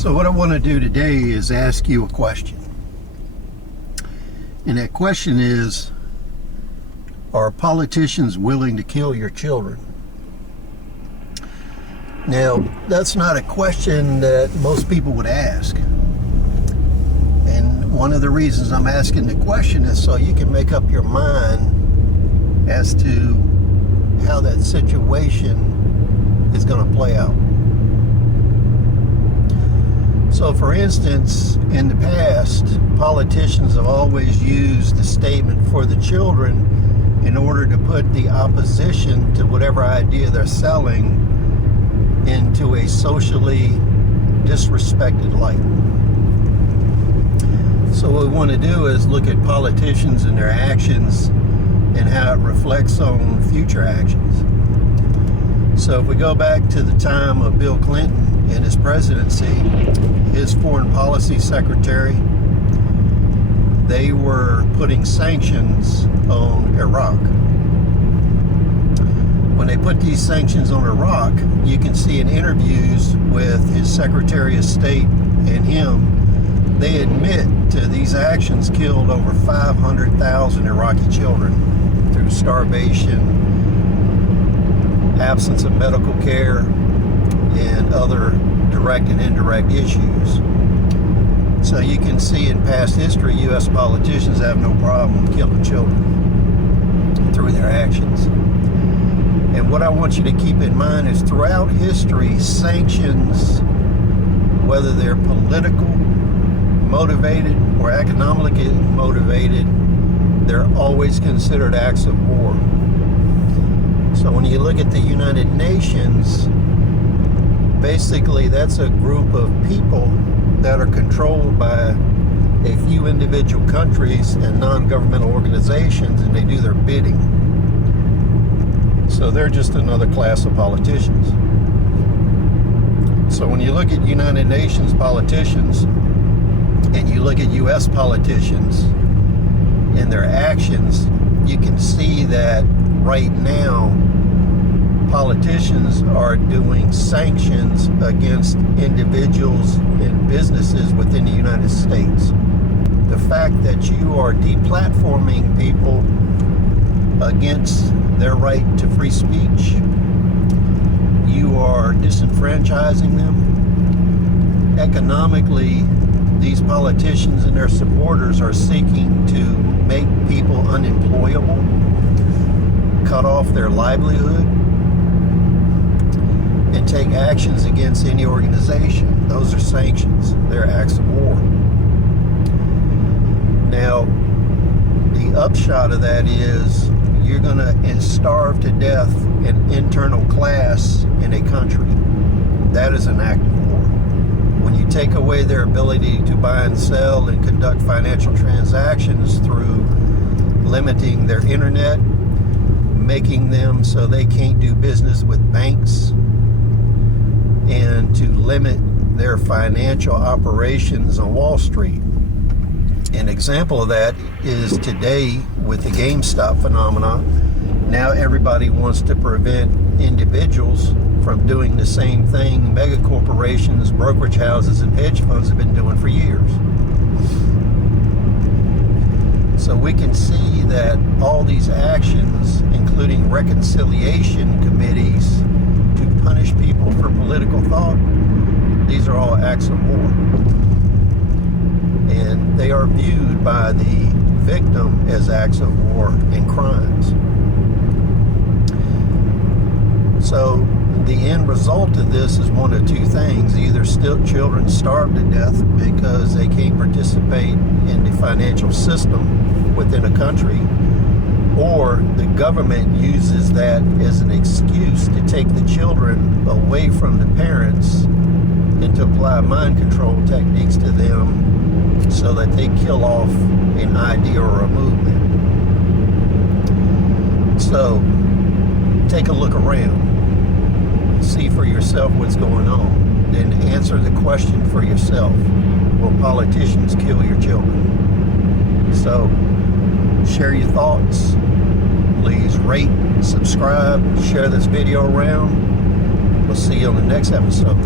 So what I want to do today is ask you a question. And that question is, are politicians willing to kill your children? Now, that's not a question that most people would ask. And one of the reasons I'm asking the question is so you can make up your mind as to how that situation is going to play out. So, for instance, in the past, politicians have always used the statement "for the children" in order to put the opposition to whatever idea they're selling into a socially disrespected light. So what we want to do is look at politicians and their actions and how it reflects on future actions. So if we go back to the time of Bill Clinton in his presidency, his foreign policy secretary, they were putting sanctions on Iraq. When they put these sanctions on Iraq, you can see in interviews with his Secretary of State and him, they admit to these actions killed over 500,000 Iraqi children through starvation, absence of medical care, and other direct and indirect issues. So you can see in past history, U.S. politicians have no problem killing children through their actions. And what I want you to keep in mind is throughout history, sanctions, whether they're political motivated or economically motivated, they're always considered acts of war. So when you look at the United Nations, basically that's a group of people that are controlled by a few individual countries and non-governmental organizations, and they do their bidding. So they're just another class of politicians. So when you look at United Nations politicians and you look at U.S. politicians and their actions, you can see that right now politicians are doing sanctions against individuals and businesses within the United States. The fact that you are deplatforming people against their right to free speech, you are disenfranchising them. Economically, these politicians and their supporters are seeking to make people unemployable, cut off their livelihood, and take actions against any organization. Those are sanctions. They're acts of war. Now, the upshot of that is you're going to starve to death an internal class in a country. That is an act of war. When you take away their ability to buy and sell and conduct financial transactions through limiting their internet, making them so they can't do business with banks, and to limit their financial operations on Wall Street. An example of that is today with the GameStop phenomenon. Now everybody wants to prevent individuals from doing the same thing mega corporations, brokerage houses, and hedge funds have been doing for years. So we can see that all these actions, including reconciliation committees to punish people for political thought, these are all acts of war. And they are viewed by the victim as acts of war and crimes. So the end result of this is one of two things. Either still children starve to death because they can't participate in the financial system within a country, or the government uses that as an excuse to take the children away from the parents and to apply mind control techniques to them so that they kill off an idea or a movement. So take a look around. See for yourself what's going on. Then answer the question for yourself. Will politicians kill your children? So share your thoughts. Please rate, subscribe, share this video around. We'll see you on the next episode.